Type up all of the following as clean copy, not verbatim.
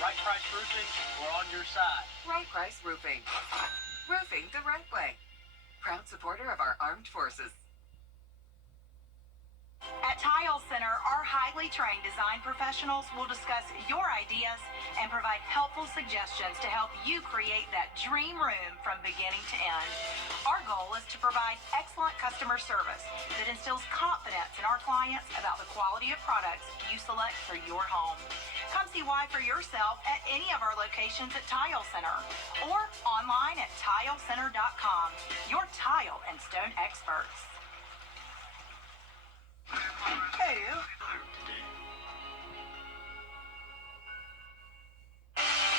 Right Price Roofing, we're on your side. Right Price Roofing. Roofing the right way. Proud supporter of our armed forces. At Tile Center, our highly trained design professionals will discuss your ideas and provide helpful suggestions to help you create that dream room from beginning to end. Our goal is to provide excellent customer service that instills confidence in our clients about the quality of products you select for your home. Come see why for yourself at any of our locations at Tile Center or online at tilecenter.com. Your tile and stone experts. Hey, you.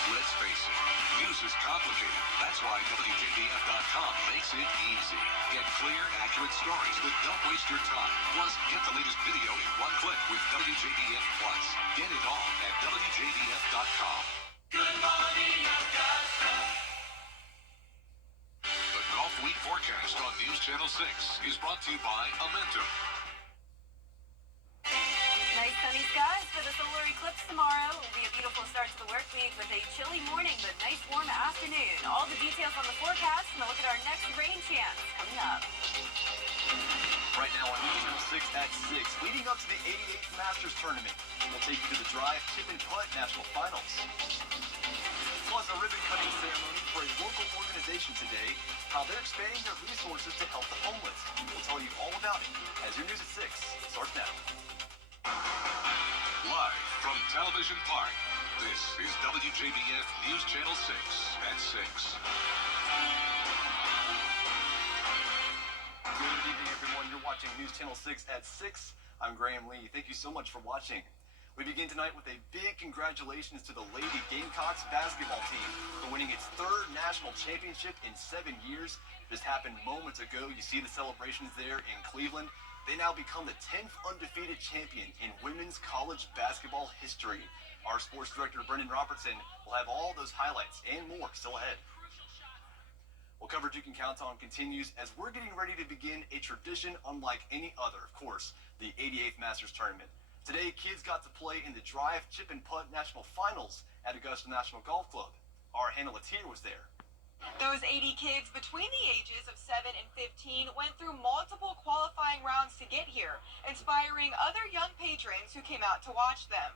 Let's face it, news is complicated. That's why WJBF.com makes it easy. Get clear, accurate stories that don't waste your time. Plus, get the latest video in one click with WJBF Plus. Get it all at WJBF.com. Good morning, Augusta. The Golf Week forecast on News Channel 6 is brought to you by Amentum. Nice sunny skies for the solar eclipse tomorrow. It will be a beautiful start to the work week with a chilly morning but nice warm afternoon. All the details on the forecast and a look at our next rain chance coming up. Right now on News Channel 6 at 6, leading up to the 88th Masters Tournament. We'll take you to the Drive, Chip and Putt National Finals. Plus a ribbon-cutting ceremony for a local organization today, how they're expanding their resources to help the homeless. We'll tell you all about it as your News at 6 starts now. Live from Television Park, this is WJBF News Channel 6 at 6. Good evening, everyone. You're watching News Channel 6 at 6. I'm Graham Lee. Thank you so much for watching. We begin tonight with a big congratulations to the Lady Gamecocks basketball team for winning its third national championship in 7 years. This happened moments ago. You see the celebrations there in Cleveland. They now become the 10th undefeated champion in women's college basketball history. Our sports director, Brendan Robertson, will have all those highlights and more still ahead. Well, coverage you can count on continues as we're getting ready to begin a tradition unlike any other, of course, the 88th Masters Tournament. Today, kids got to play in the Drive, Chip and Putt National Finals at Augusta National Golf Club. Our Hannah Latier was there. Those 80 kids between the ages of 7 and 15 went through multiple qualifying rounds to get here, inspiring other young patrons who came out to watch them.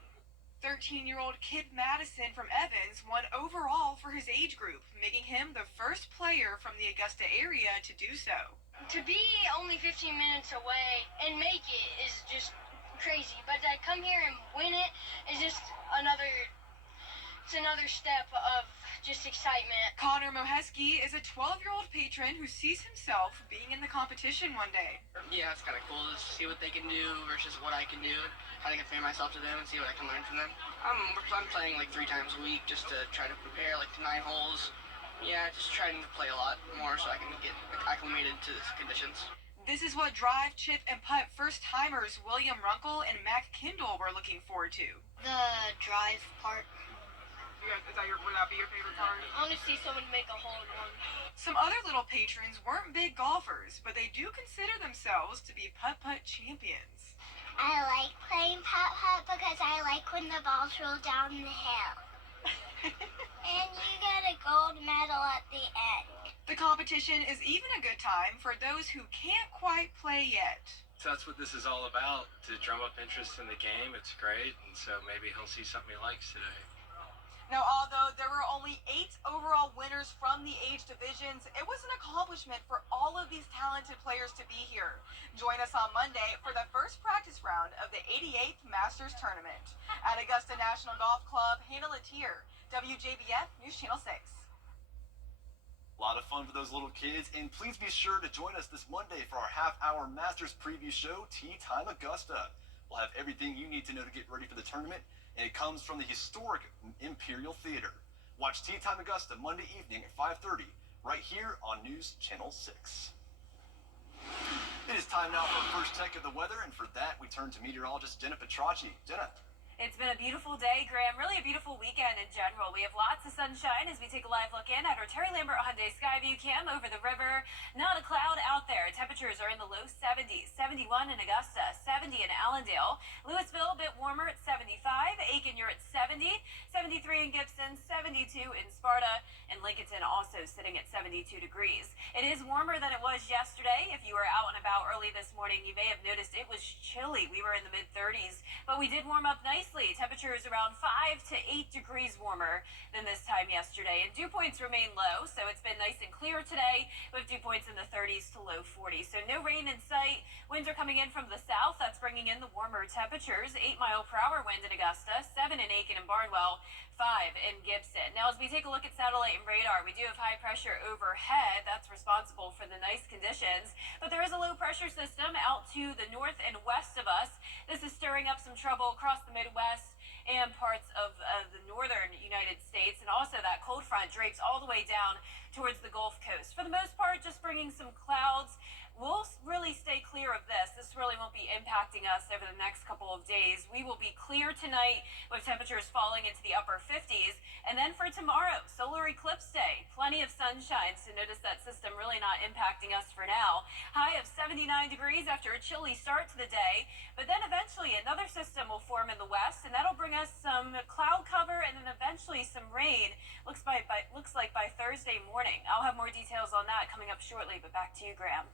13-year-old Kid Madison from Evans won overall for his age group, making him the first player from the Augusta area to do so. To be only 15 minutes away and make it is just crazy, but to come here and win it is just another step of just excitement. Connor Mohesky is a 12-year-old patron who sees himself being in the competition one day. Yeah, it's kind of cool to see what they can do versus what I can do, how I can compare myself to them and see what I can learn from them. I'm playing like 3 times a week just to try to prepare like 9 holes. Yeah, just trying to play a lot more so I can get acclimated to the conditions. This is what Drive, Chip, and Putt first-timers William Runkle and Mac Kindle were looking forward to. The drive part. Would that be your favorite part? I want to see someone make a hole in one. Some other little patrons weren't big golfers, but they do consider themselves to be putt-putt champions. I like playing putt-putt because I like when the balls roll down the hill. And you get a gold medal at the end. The competition is even a good time for those who can't quite play yet. So that's what this is all about, to drum up interest in the game. It's great, and so maybe he'll see something he likes today. Now, although there were only 8 overall winners from the age divisions, it was an accomplishment for all of these talented players to be here. Join us on Monday for the first practice round of the 88th Masters Tournament. At Augusta National Golf Club, Hannah Latier, WJBF News Channel 6. A lot of fun for those little kids, and please be sure to join us this Monday for our half-hour Masters preview show, Tee Time Augusta. We'll have everything you need to know to get ready for the tournament, and it comes from the historic Imperial Theater. Watch Tee Time Augusta Monday evening at 5:30, right here on News Channel 6. It is time now for our first check of the weather, and for that, we turn to meteorologist Jenna Petracci. Jenna. It's been a beautiful day, Graham. Really a beautiful weekend in general. We have lots of sunshine as we take a live look in at our Terry Lambert Hyundai Skyview cam over the river. Not a cloud out there. Temperatures are in the low 70s. 71 in Augusta, 70 in Allendale. Louisville, a bit warmer at 75. Aiken, you're at 70. 73 in Gibson, 72 in Sparta. And Lincolnton also sitting at 72 degrees. It is warmer than it was yesterday. If you were out and about early this morning, you may have noticed it was chilly. We were in the mid-30s, but we did warm up nicely. Temperatures around 5 to 8 degrees warmer than this time yesterday. And dew points remain low, so it's been nice and clear today with dew points in the 30s to low 40s. So no rain in sight. Winds are coming in from the south. That's bringing in the warmer temperatures. 8-mile-per-hour wind in Augusta, 7 in Aiken and Barnwell, 5 in Gibson. Now, as we take a look at satellite and radar, we do have high pressure overhead. That's responsible for the nice conditions. But there is a low pressure system out to the north and west of us. This is stirring up some trouble across the Midwest and parts of the northern United States. And also that cold front drapes all the way down towards the Gulf Coast. For the most part, just bringing some clouds. We'll really stay clear of this. This really won't be impacting us over the next couple of days. We will be clear tonight with temperatures falling into the upper 50s. And then for tomorrow, solar eclipse day, plenty of sunshine. So notice that system really not impacting us for now. High of 79 degrees after a chilly start to the day. But then eventually another system will form in the west, and that'll bring us some cloud cover and then eventually some rain. Looks like by Thursday morning. I'll have more details on that coming up shortly, but back to you, Graham.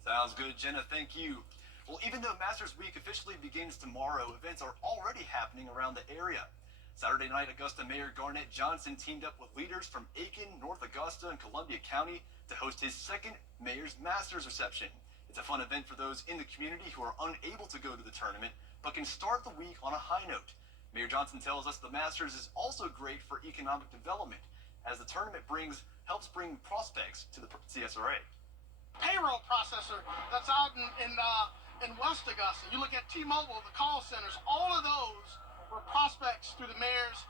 Sounds good, Jenna. Thank you. Well, even though Masters Week officially begins tomorrow, events are already happening around the area. Saturday night, Augusta Mayor Garnett Johnson teamed up with leaders from Aiken, North Augusta, and Columbia County to host his second Mayor's Masters reception. It's a fun event for those in the community who are unable to go to the tournament, but can start the week on a high note. Mayor Johnson tells us the Masters is also great for economic development, as the tournament helps bring prospects to the CSRA. Payroll processor that's out in West Augusta. You look at T-Mobile, the call centers, all of those were prospects through the mayor's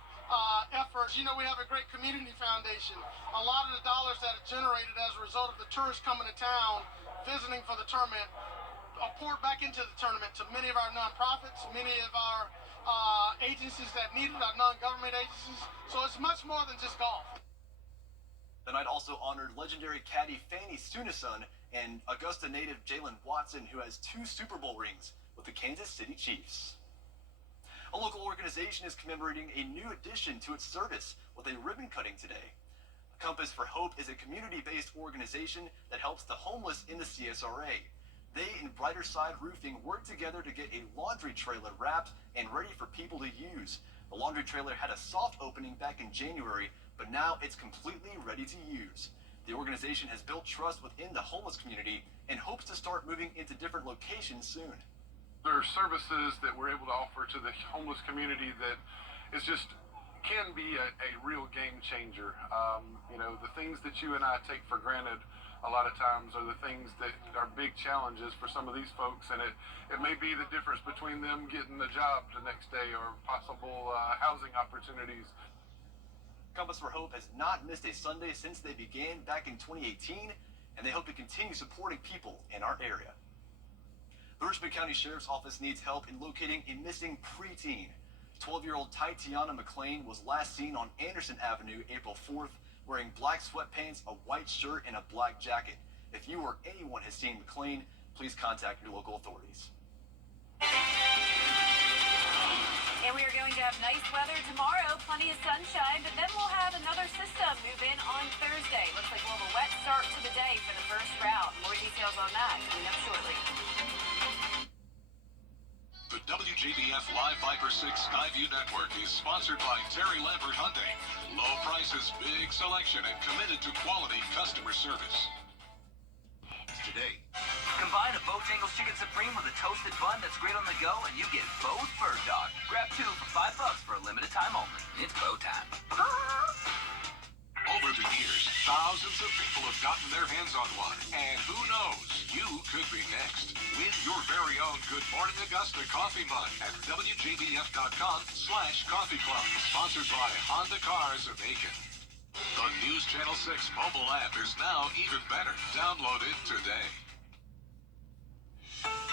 efforts. You know, we have a great community foundation. A lot of the dollars that are generated as a result of the tourists coming to town, visiting for the tournament, are poured back into the tournament to many of our nonprofits, many of our agencies that need it, our non-government agencies. So it's much more than just golf. The night also honored legendary caddy Fanny Sunason and Augusta native Jalen Watson, who has 2 Super Bowl rings with the Kansas City Chiefs. A local organization is commemorating a new addition to its service with a ribbon cutting today. Compass for Hope is a community-based organization that helps the homeless in the CSRA. They and Brighter Side Roofing work together to get a laundry trailer wrapped and ready for people to use. The laundry trailer had a soft opening back in January, but now it's completely ready to use. The organization has built trust within the homeless community and hopes to start moving into different locations soon. There are services that we're able to offer to the homeless community that is just can be a real game changer. You know, the things that you and I take for granted a lot of times are the things that are big challenges for some of these folks, and it may be the difference between them getting a job the next day or possible housing opportunities. Compass for Hope has not missed a Sunday since they began back in 2018, and they hope to continue supporting people in our area. The Richmond County Sheriff's Office needs help in locating a missing preteen. 12-year-old Titiana McLean was last seen on Anderson Avenue April 4th, wearing black sweatpants, a white shirt, and a black jacket. If you or anyone has seen McLean, please contact your local authorities. And we are going to have nice weather tomorrow, plenty of sunshine, but then we'll have another system move in on Thursday. Looks like we'll have a wet start to the day for the first round. More details on that coming up shortly. The WJBF Live Viper 6 Skyview Network is sponsored by Terry Lambert Hyundai. Low prices, big selection, and committed to quality customer service. Today. Combine a Bojangles Chicken Supreme with a toasted bun that's great on the go, and you get Bo's Bird Dog. Grab 2 for $5 for a limited time only. It's Bo time. Over the years, thousands of people have gotten their hands on one. And who knows, you could be next. Win your very own Good Morning Augusta coffee mug at WJBF.com/coffee club. Sponsored by Honda Cars of Aiken. The News Channel 6 mobile app is now even better. Download it today.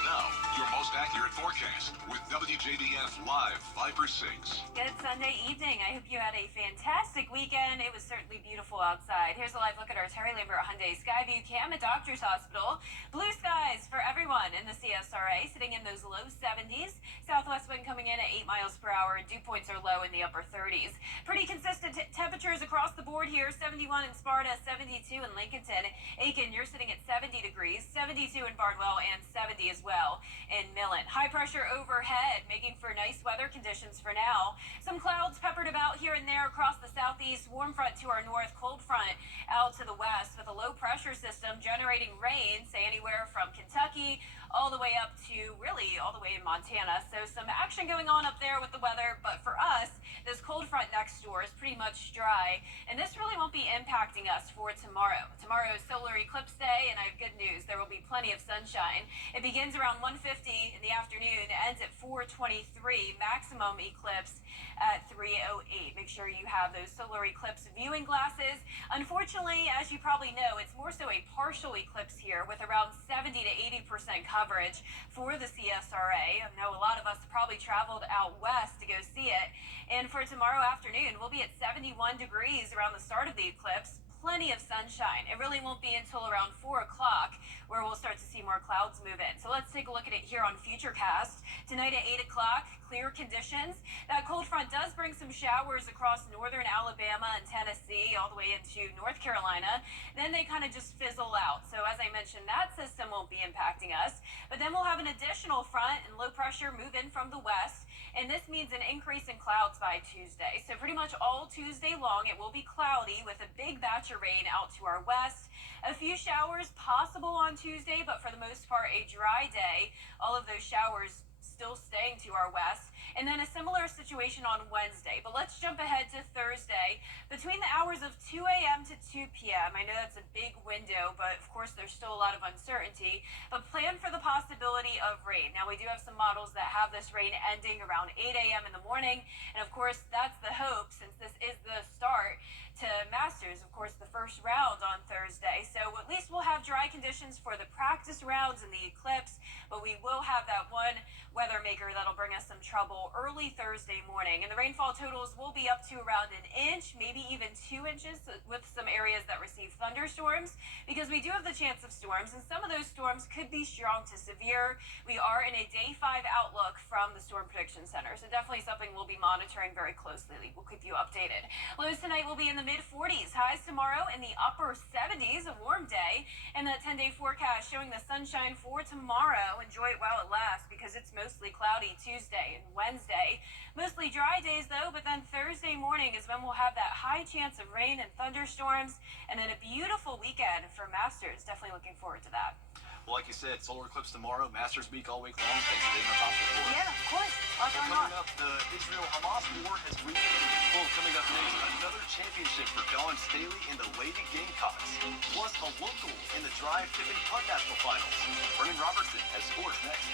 Now, your most most accurate forecast with WJBF Live 5 for 6. Good Sunday evening. I hope you had a fantastic weekend. It was certainly beautiful outside. Here's a live look at our Terry Lambert Hyundai Skyview Cam at Doctor's Hospital. Blue skies for everyone in the CSRA, sitting in those low 70s. Southwest wind coming in at 8 miles per hour. Dew points are low in the upper 30s. Pretty consistent temperatures across the board here. 71 in Sparta, 72 in Lincolnton. Aiken, you're sitting at 70 degrees, 72 in Barnwell, and 70 as well in Millen. High pressure overhead, making for nice weather conditions for now. Some clouds peppered about here and there across the southeast. Warm front to our north, cold front out to the west, with a low pressure system generating rain, say anywhere from Kentucky all the way up to really all the way in Montana. So some action going on up there with the weather, but for us, this cold front next door is pretty much dry, and this really won't be impacting us for tomorrow. Tomorrow is solar eclipse day, and I have good news. There will be plenty of sunshine. It begins around 1:50 in the afternoon, ends at 4:23, maximum eclipse at 3:08. Make sure you have those solar eclipse viewing glasses. Unfortunately, as you probably know, it's more so a partial eclipse here with around 70 to 80% coverage for the CSRA. I know a lot of us probably traveled out west to go see it. And for tomorrow afternoon, we'll be at 71 degrees around the start of the eclipse. Plenty of sunshine. It really won't be until around 4 o'clock where we'll start to see more clouds move in. So let's take a look at it here on Futurecast. Tonight at 8 o'clock, clear conditions. That cold front does bring some showers across northern Alabama and Tennessee all the way into North Carolina. Then they kind of just fizzle out. So as I mentioned, that system won't be impacting us. But then we'll have an additional front and low pressure move in from the west. And this means an increase in clouds by Tuesday. So pretty much all Tuesday long, it will be cloudy with a big batch of rain out to our west. A few showers possible on Tuesday, but for the most part, a dry day. All of those showers still staying to our west. And then a similar situation on Wednesday. But let's jump ahead to Thursday. Between the hours of 2 a.m. to 2 p.m., I know that's a big window, but of course there's still a lot of uncertainty. But plan for the possibility of rain. Now, we do have some models that have this rain ending around 8 a.m. in the morning. And of course, that's the hope, since this is the start to Masters, of course, the first round on Thursday. So at least we'll have dry conditions for the practice rounds and the eclipse, but we will have that one weather maker that'll bring us some trouble early Thursday morning. And the rainfall totals will be up to around an inch, maybe even 2 inches, with some areas that receive thunderstorms, because we do have the chance of storms, and some of those storms could be strong to severe. We are in a day 5 outlook from the Storm Prediction Center, so definitely something we'll be monitoring very closely. We'll keep you updated. Lows tonight will be in the mid-40s. Highs tomorrow in the upper 70s, a warm day. And that 10-day forecast showing the sunshine for tomorrow. Enjoy it while it lasts, because it's mostly cloudy Tuesday and Wednesday. Mostly dry days, though, but then Thursday morning is when we'll have that high chance of rain and thunderstorms. And then a beautiful weekend for Masters. Definitely looking forward to that. Well, like you said, solar eclipse tomorrow, Masters week all week long. Thanks for being on top of the board. Yeah, of course. What's going on? Coming up, the Israel-Hamas war has reached. Well, coming up next, another championship for Dawn Staley and the Lady Gamecocks. Plus, a local in the drive, tip, and putt national finals. Brennan Robertson has sports next.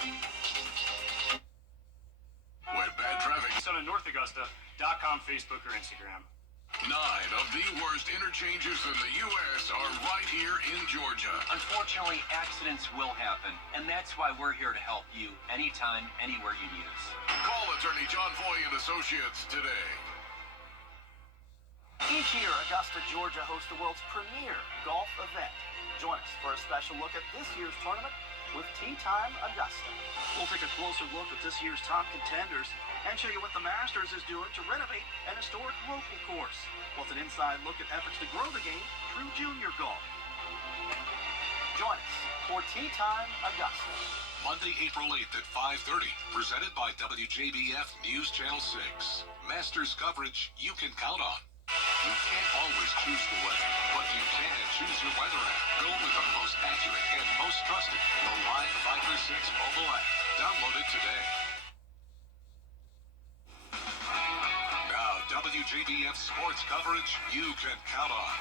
With bad traffic, So to NorthAugusta.com, Facebook, or Instagram. 9 of the worst interchanges in the U.S. are right here in Georgia. Unfortunately, accidents will happen, and that's why we're here to help you anytime, anywhere you need us. Call attorney John Foy and Associates today. Each year, Augusta, Georgia hosts the world's premier golf event. Join us for a special look at this year's tournament with Tee Time Augusta. We'll take a closer look at this year's top contenders and show you what the Masters is doing to renovate an historic local course. Plus an inside look at efforts to grow the game through junior golf. Join us for Tee Time Augusta. Monday, April 8th at 5:30. Presented by WJBF News Channel 6. Masters coverage you can count on. You can't always choose the weather, but you can choose your weather app. Go with the most accurate and most trusted Live 536 mobile app. Download it today. Now, WJBF sports coverage you can count on.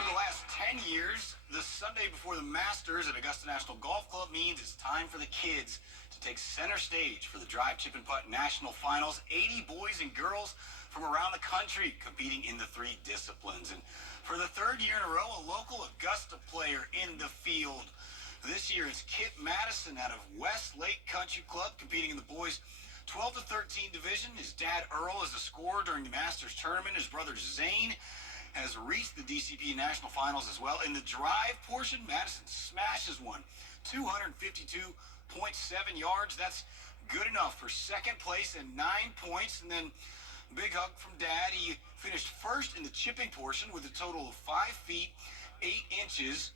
For the last 10 years, the Sunday before the Masters at Augusta National Golf Club means it's time for the kids to take center stage for the Drive, Chip, and Putt National Finals. 80 boys and girls from around the country competing in the 3 disciplines. And for the 3rd year in a row, a local Augusta player in the field. This year, it's Kip Madison out of Westlake Country Club competing in the boys 12 to 13 division. His dad, Earl, is the scorer during the Masters tournament. His brother, Zane, has reached the DCP National Finals as well. In the drive portion, Madison smashes one. 252.7 yards. That's good enough for second place and 9 points. And then big hug from Dad. He finished first in the chipping portion with a total of 5 feet, 8 inches.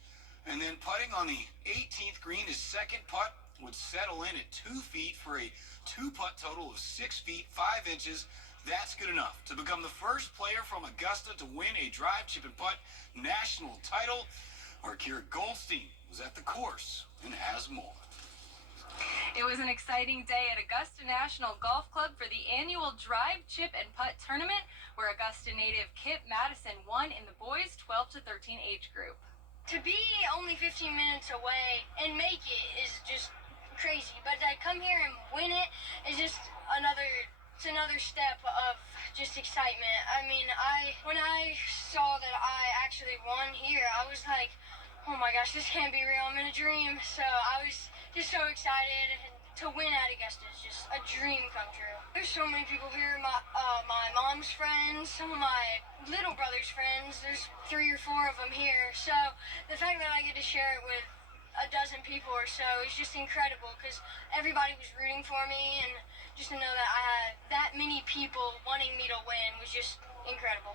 And then putting on the 18th green, his second putt would settle in at 2 feet for a 2-putt total of 6 feet, 5 inches. That's good enough to become the first player from Augusta to win a drive, chip, and putt national title. Our Kira Goldstein was at the course and has more. It was an exciting day at Augusta National Golf Club for the annual Drive, Chip, and Putt tournament, where Augusta native Kip Madison won in the boys 12 to 13 age group. To be only 15 minutes away and make it is just crazy, but to come here and win it is just another step of just excitement. I mean, when I saw that I actually won here, I was like, oh my gosh, this can't be real. I'm in a dream. So I was just so excited, and to win at Augusta is just a dream come true. There's so many people here, my mom's friends, some of my little brother's friends. There's 3 or 4 of them here. So the fact that I get to share it with a dozen people or so is just incredible, because everybody was rooting for me, and just to know that I had that many people wanting me to win was just incredible.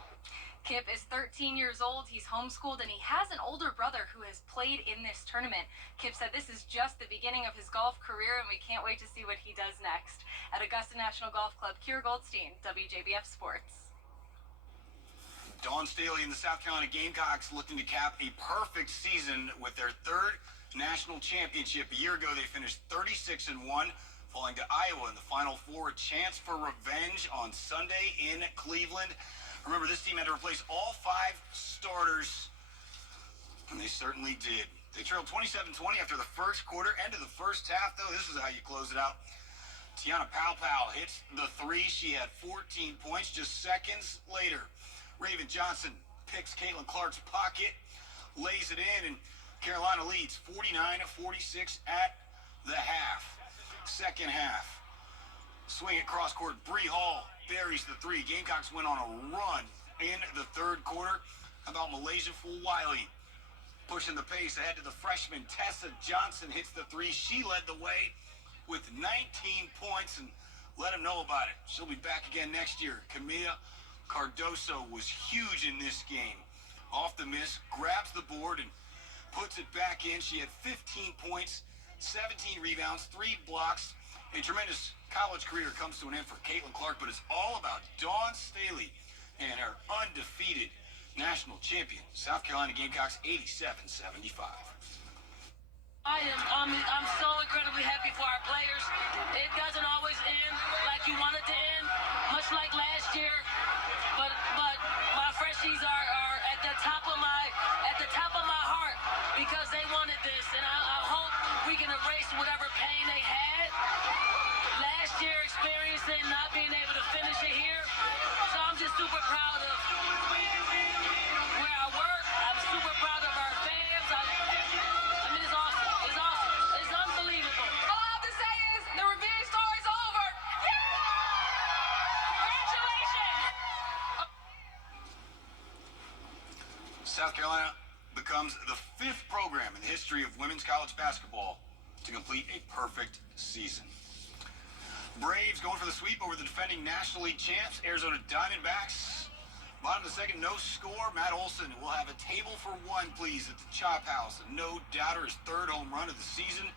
Kip is 13 years old, he's homeschooled, and he has an older brother who has played in this tournament. Kip said this is just the beginning of his golf career, and we can't wait to see what he does next. At Augusta National Golf Club, Kira Goldstein, WJBF Sports. Dawn Staley and the South Carolina Gamecocks looking to cap a perfect season with their 3rd national championship. A year ago, they finished 36-1, falling to Iowa in the Final Four. A chance for revenge on Sunday in Cleveland. Remember, this team had to replace all 5 starters, and they certainly did. They trailed 27-20 after the first quarter. End of the first half, though, this is how you close it out. Tiana Powell hits the 3. She had 14 points just seconds later. Raven Johnson picks Caitlin Clark's pocket, lays it in, and Carolina leads 49-46 at the half. Second half. Swing it cross court. Bree Hall buries the 3. Gamecocks went on a run in the 3rd quarter. How about Malaysia Fulwiley pushing the pace ahead to the freshman Tessa Johnson hits the 3. She led the way with 19 points, and let them know about it. She'll be back again next year. Camilla Cardoso was huge in this game. Off the miss, grabs the board, and puts it back in. She had 15 points, 17 rebounds, 3 blocks. A tremendous college career comes to an end for Caitlin Clark, but it's all about Dawn Staley and her undefeated national champion, South Carolina Gamecocks, 87-75. I'm so incredibly happy for our players. It doesn't always end like you want it to end, much like last year. But my freshies are at the top of my heart because they wanted this, and I hope we can erase whatever pain they had last year, experiencing not being able to finish it here. So I'm just super proud of where I work. I'm super proud of our fans. I mean, it's awesome. It's awesome. It's unbelievable. All I have to say is the revenge story's over. Yeah! Congratulations! South Carolina becomes the 5th program in the history of women's college basketball to complete a perfect season. Braves going for the sweep over the defending National League champs, Arizona Diamondbacks. Bottom of the 2nd, no score. Matt Olson will have a table for 1, please, at the Chop House. And no doubter, his 3rd home run of the season.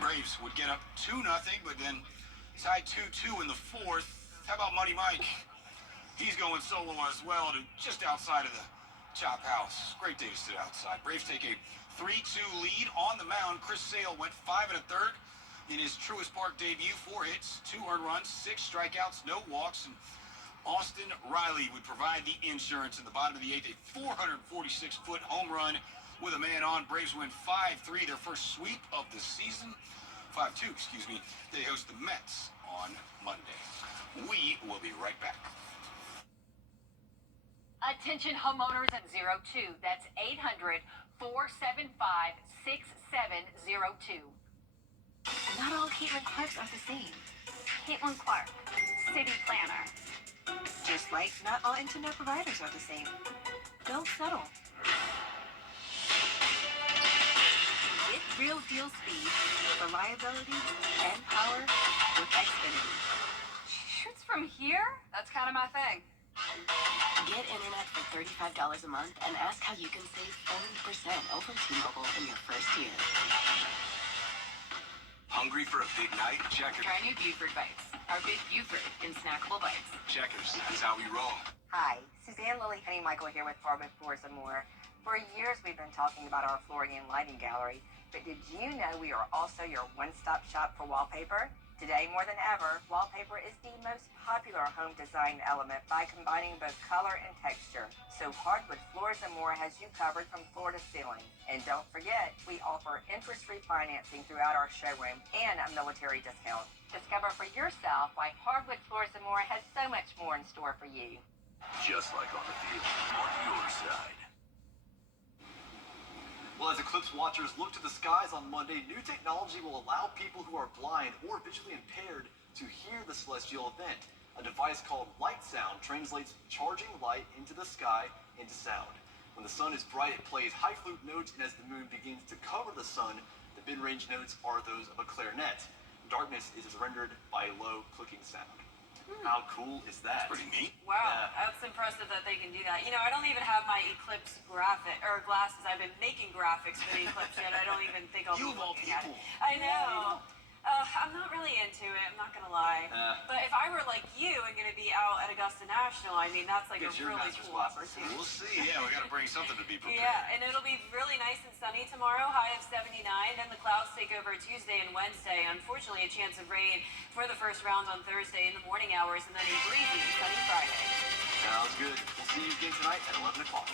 Braves would get up 2-0, but then tied 2-2 in the 4th. How about Muddy Mike? He's going solo as well to just outside of the Chop House. Great day to sit outside. Braves take a 3-2 lead on the mound. Chris Sale went 5 1/3 in his Truist Park debut. 4 hits, 2 earned runs, 6 strikeouts, no walks. And Austin Riley would provide the insurance in the bottom of the 8th. A 446-foot home run with a man on. Braves win 5-3, their first sweep of the season. 5-2, excuse me. They host the Mets on Monday. We will be right back. A Attention homeowners at 02. That's 800-475-6702. Not all Caitlin Clarks are the same. Caitlin Clark, city planner. Just like not all internet providers are the same. Don't settle. Get real deal speed, reliability, and power with Xfinity. Shoots from here? That's kind of my thing. Get internet for $35 a month and ask how you can save 40% over T-Mobile in your first year. Hungry for a big night? Checkers. Try new Buford Bites. Our big Buford in snackable bites. Checkers. That's how we roll. Hi, Suzanne Lily Henny Michael here with Hardwood Floors and More. For years we've been talking about our flooring and lighting gallery, but did you know we are also your one-stop shop for wallpaper? Today more than ever, wallpaper is the most popular home design element by combining both color and texture. So Hardwood Floors and More has you covered from floor to ceiling. And don't forget, we offer interest-free financing throughout our showroom and a military discount. Discover for yourself why Hardwood Floors and More has so much more in store for you. Just like on the field, on your side. Well, as Eclipse watchers look to the skies on Monday, new technology will allow people who are blind or visually impaired to hear the celestial event. A device called Light Sound translates charging light into the sky into sound. When the sun is bright, it plays high flute notes, and as the moon begins to cover the sun, the mid-range notes are those of a clarinet. Darkness is rendered by a low clicking sound. How cool is that? Pretty neat. Wow, Yeah. that's impressive that they can do that. You know, I don't even have my Eclipse graphic or glasses. I've been making graphics for the Eclipse yet. I don't even think I'll You be of all looking at it. people. I know. I'm not really into it. I'm not gonna lie. But if I were like you and gonna be out at Augusta National, I mean, that's like Get a your really master's cool glasses. opportunity. We'll see. Yeah, we got to bring something to be prepared. Yeah, and it'll be really nice and sunny tomorrow, high of 79. Then the clouds take over Tuesday and Wednesday. Unfortunately, a chance of rain for the first round on Thursday in the morning hours, and then a breezy, sunny Friday. Sounds good. We'll see you again tonight at 11 o'clock.